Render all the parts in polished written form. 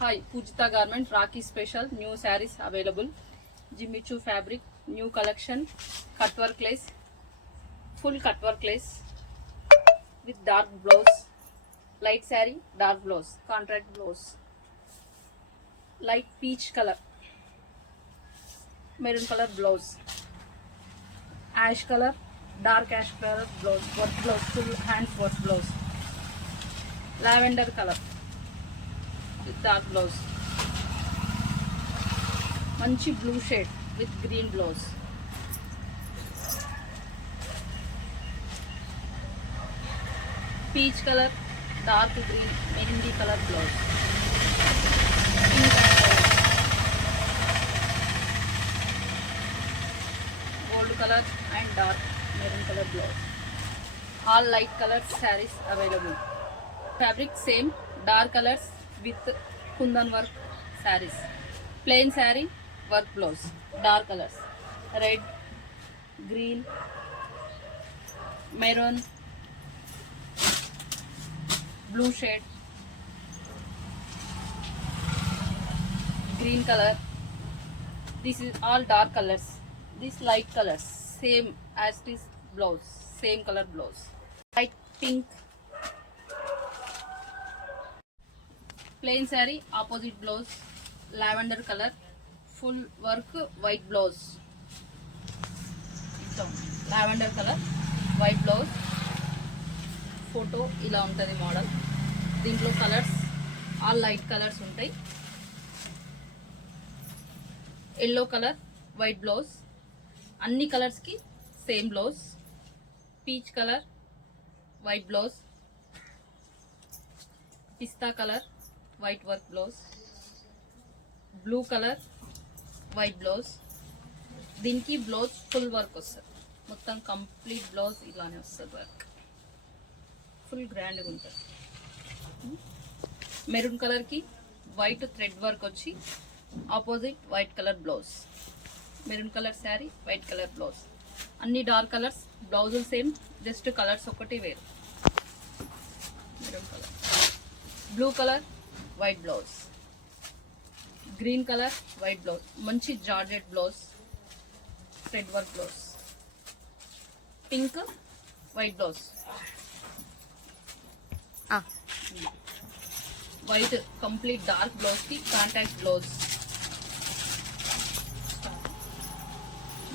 Hi, Pujita Garment, Rakhi Special, new sarees available. Jimmy Choo fabric, new collection, cutwork lace, full cutwork lace with dark blouse, light saree, dark blouse, contract blouse, light peach color, maroon color blouse, ash color, dark ash color blouse, work blouse, full hands work blouse, lavender color with dark blouse. మంచి blue shade with green blouse, peach colour, dark green mehndi colour blouse, gold colour and dark maroon colour blouse. All light colours saris available. Fabric same dark colours with kundan వర్క్ శారీస్. ప్లెయిన్ sari, work blouse, dark colours, red, green, maroon, blue shade, green color. This is all dark colors. This light colors, same as this blouse, same color blouse. Light pink, plain saree, opposite blouse, lavender color, full work, white blouse. So, lavender color, white blouse. Photo ఇలా ఉంటుంది model. దీంట్లో colours all light colours ఉంటాయి. Yellow colour, white blouse, అన్ని కలర్స్కి same blouse. Peach colour, white blouse, పిస్తా colour, white work blouse, blue colour, white blouse. దీనికి blouse full work వస్తుంది, మొత్తం కంప్లీట్ బ్లౌజ్ ఇలానే వస్తుంది. వర్క్ ఫుల్ గ్రాండ్గా ఉంటుంది. మెరూన్ కలర్కి వైట్ థ్రెడ్ వర్క్ వచ్చి opposite white colour blouse. Maroon colour sari, white colour blouse. అన్ని డార్క్ కలర్స్, బ్లౌజులు సేమ్, జస్ట్ కలర్స్ ఒకటి వేరు. Maroon colour, blue colour, white blouse, green colour, white blouse. మంచి georgette blouse, thread work blouse. Pink, white blouse, white complete dark బ్లౌజ్కి contact blouse.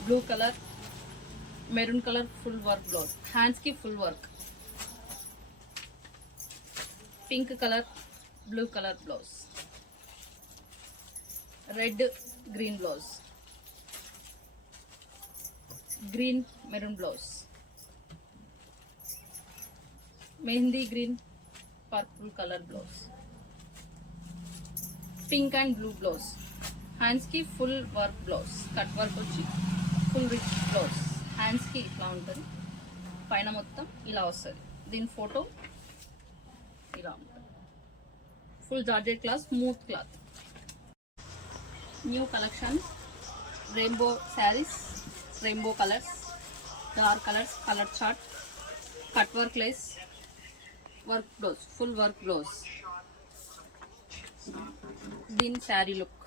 Blue colour, maroon colour, full work blouse, హ్యాండ్స్కి full work. Pink colour, blue colour blouse, red, green blouse, green, maroon blouse, mehndi green, purple colour blouse, pink and blue blouse. హ్యాండ్స్కి full work blouse, cut work వచ్చి full rich blouse. హ్యాండ్స్కి ఇట్లా ఉంటుంది, పైన మొత్తం ఇలా వస్తుంది. దీని ఫోటో ఇలా ఉంటుంది. Full georgette cloth, smooth cloth. New collection, rainbow saris, rainbow colours, dark colours, colour chart, cut work lace, work blouse, full work blouse. దీని sari look,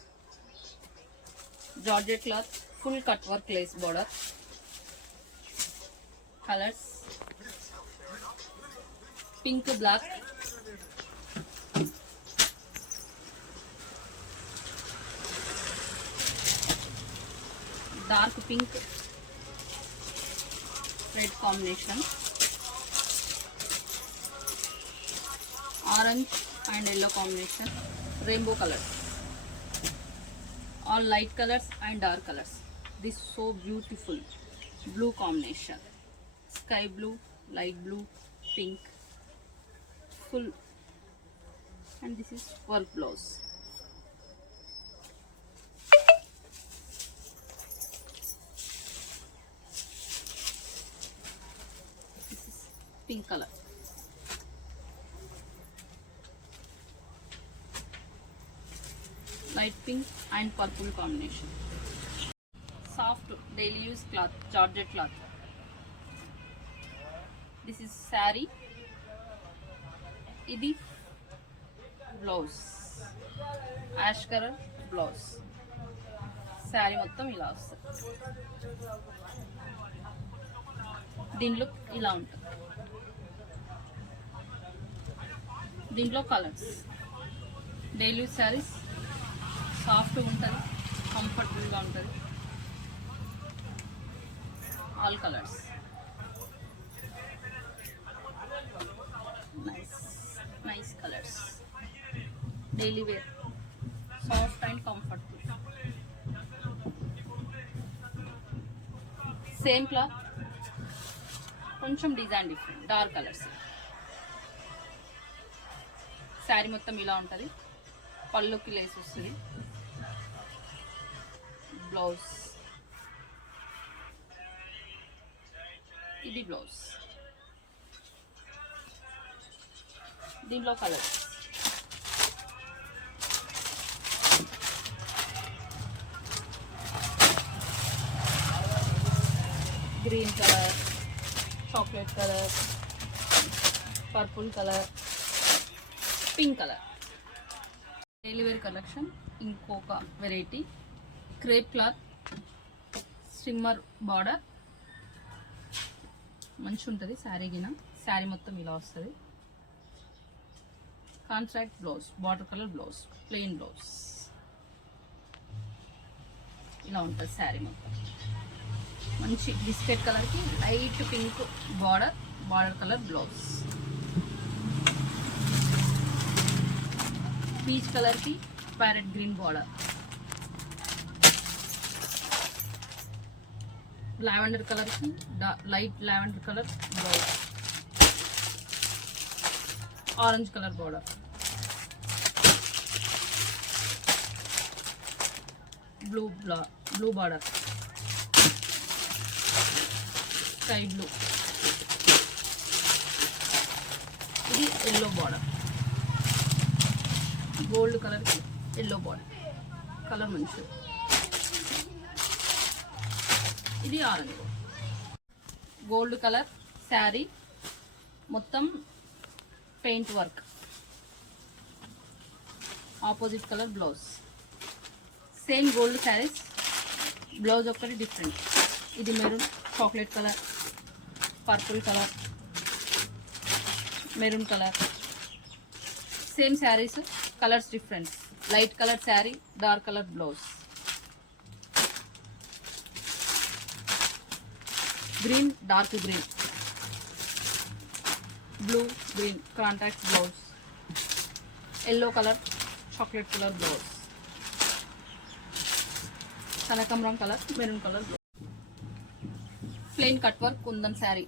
georgette cloth, full cut work lace border. Colours pink, black, dark pink, red combination, orange and yellow combination, rainbow colors, all light colors and dark colors. This so beautiful blue combination, sky blue, light blue, pink, full, and this is work blouse. This is pink color, light pink and purple combination. Soft daily use cloth, georgette cloth. This is saree, ఇది blouse. Ash colour blouse. Sari మొత్తం ఇలా వస్తుంది. దీని లుక్ ఇలా ఉంటుంది. దీంట్లో colours daily saris, సాఫ్ట్గా ఉంటుంది, కంఫర్టబుల్గా ఉంటుంది. All colours nice colours. Daily wear, soft and comfortable. Same cloth, కొంచెం design different, dark colours. Sari మొత్తం ఇలా ఉంటుంది. పళ్ళుకి లేస్ వస్తుంది. బ్లౌజ్, ఇది బ్లౌజ్. దీంట్లో colours green colour, chocolate colour, purple colour, pink colour. Daily wear collection. ఇంకొక variety crepe cloth, shimmer border, మంచి ఉంటుంది శారీ గిన. శారీ మొత్తం ఇలా వస్తుంది. Contrast blouse, border colour blouse, plain blouse. ఇలా ఉంటుంది శారీ మొత్తం. మంచి బిస్కెట్ కలర్కి light pink border, border colour blouse. Peach కలర్కి ప్యారెట్ గ్రీన్ బార్డర్. లావెండర్ కలర్కి light lavender colour blouse. Orange colour border. Blue border, sky blue. ఇది ఎల్లో బార్డర్, గోల్డ్ కలర్కి yellow border. Colour మంచిది. ఇది ఆరెంజ్. గోల్డ్ కలర్ శారీ మొత్తం paint work. Opposite colour blouse. Same gold saris, blouse ఒక్కటి different. ఇది maroon, chocolate colour, purple colour, maroon colour. Same saris, colours different. Light colour sari, dark colour blouse. Green, dark green, blue, green contract blouse. Yellow colour, chocolate colour blouse. కనకాంబరం colour, maroon colour blouse. Plain cut work kundan sari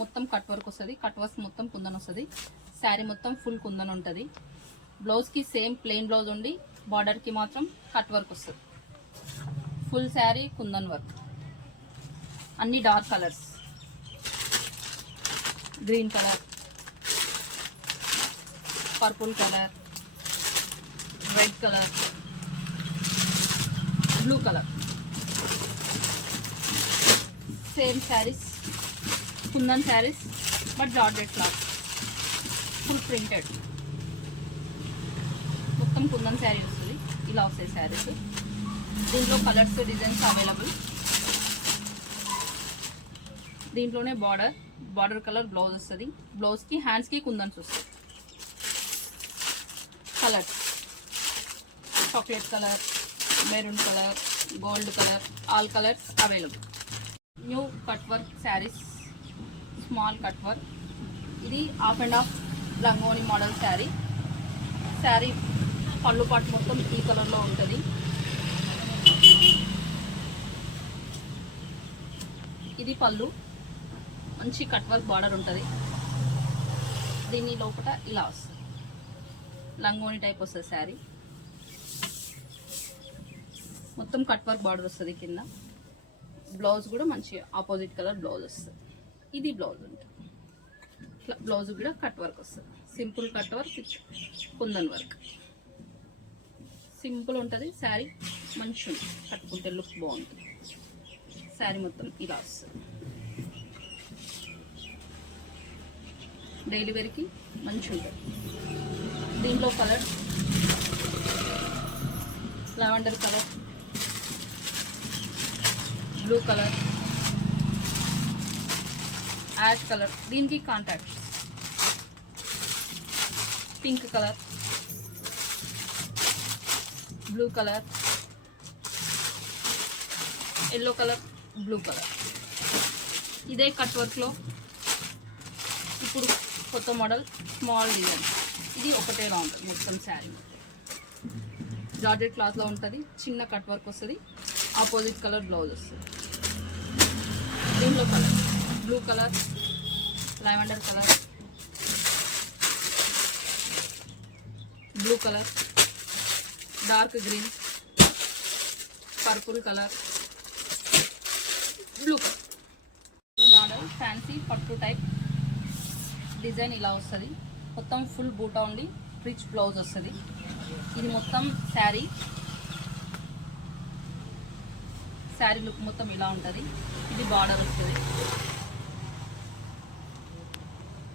మొత్తం cut work వస్తుంది. Cut work మొత్తం కుందన్ వస్తుంది. శారీ మొత్తం ఫుల్ కుందన్ ఉంటుంది. బ్లౌజ్కి same plain blouse ఉండి బార్డర్కి మాత్రం కట్ వర్క్ వస్తుంది. Full sari kundan work. అన్ని dark colours. Green colour, purple colour, red colour, blue colour. Same saris, kundan saris but georgette cloth, full printed. మొత్తం కుందన్ శారీ వస్తుంది. ఇలా వస్తాయి శారీస్. దీంట్లో కలర్స్, డిజైన్స్ అవైలబుల్. దీంట్లోనే బార్డర్ కలర్ బ్లౌజ్ వస్తుంది. బ్లౌజ్కి హ్యాండ్స్కి కుందన్స్ వస్తాయి. Colours chocolate colour, maroon colour, gold colour, all colours available. New cut work saris, small cut work. ఇది హాఫ్ అండ్ హాఫ్ లంగోని మోడల్ శారీ. శారీ పళ్ళు పాటు మొత్తం ఈ కలర్లో ఉంటుంది. ఇది పళ్ళు, మంచి కట్ వర్క్ బార్డర్ ఉంటుంది. దీని లోపల ఇలా వస్తుంది. లంగోని టైప్ వస్తుంది శారీ. మొత్తం కట్ వర్క్ బార్డర్ వస్తుంది కింద. బ్లౌజ్ కూడా మంచి ఆపోజిట్ కలర్ బ్లౌజ్ వస్తుంది. ఇది బ్లౌజ్ ఉంటుంది. బ్లౌజ్ కూడా కట్ వర్క్ వస్తుంది. Simple cut work, kundan work. Simple ఉంటుంది శారీ. మంచి ఉంటుంది, కట్టుకుంటే లుక్ బాగుంటుంది. శారీ మొత్తం ఇలా వస్తుంది. డైలీ వేర్కి మంచి ఉంటుంది. దీంట్లో colour lavender colour, blue colour, ash colour, దీనికి contract, pink colour, blue colour, yellow colour, blue colour. ఇదే కట్ వర్క్లో ఇప్పుడు కొత్త మోడల్ స్మాల్ డిజైన్. ఇది ఒకటేలా ఉంటుంది మొత్తం శారీ. జార్జెట్ క్లాత్లో ఉంటుంది, చిన్న కట్ వర్క్ వస్తుంది, ఆపోజిట్ కలర్ బ్లౌజ్ వస్తుంది. దీంట్లో colour blue colour, lavender colour, blue colour, dark green, purple colour, blue colour. Model fancy పట్టు టైప్ డిజైన్ ఇలా వస్తుంది. మొత్తం ఫుల్ బూటా ఉండి రిచ్ బ్లౌజ్ వస్తుంది. ఇది మొత్తం శారీ లుక్ మొత్తం ఇలా ఉంటుంది. ఇది బార్డర్ వస్తుంది.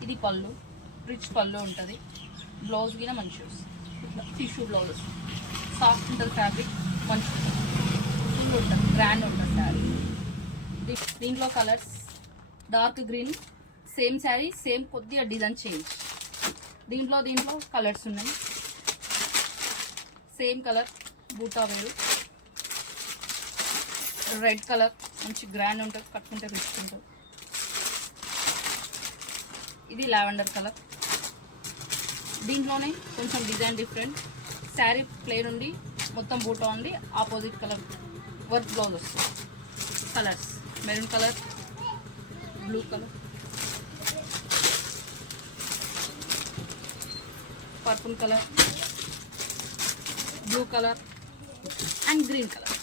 ఇది పళ్ళు, రిచ్ పళ్ళు ఉంటుంది. బ్లౌజ్ గిన మంచిగా వస్తుంది. ఇట్లా టిష్యూ బ్లౌజ్ వస్తుంది. సాఫ్ట్ ఉంటుంది ఫ్యాబ్రిక్, మంచి ఫుల్ ఉంటుంది, గ్రాండ్ ఉంటుంది శారీ. దీంట్లో colours dark green, same sari సేమ్ కొద్దిగా డిజైన్ చేంజ్. దీంట్లో కలర్స్ ఉన్నాయి. సేమ్ కలర్ బూటా వేరు, రెడ్ కలర్ మంచి గ్రాండ్ ఉంటుంది, కట్టుకుంటే రిచ్ ఉంటుంది. ఇది లావెండర్ కలర్. దీంట్లోనే కొంచెం డిజైన్ డిఫరెంట్. శారీ ప్లేన్ ఉండి మొత్తం బూటా ఉండి ఆపోజిట్ కలర్ వర్క్ బ్లౌజ్ వస్తుంది. Colours maroon colour, blue colour, purple colour, blue colour and green colour.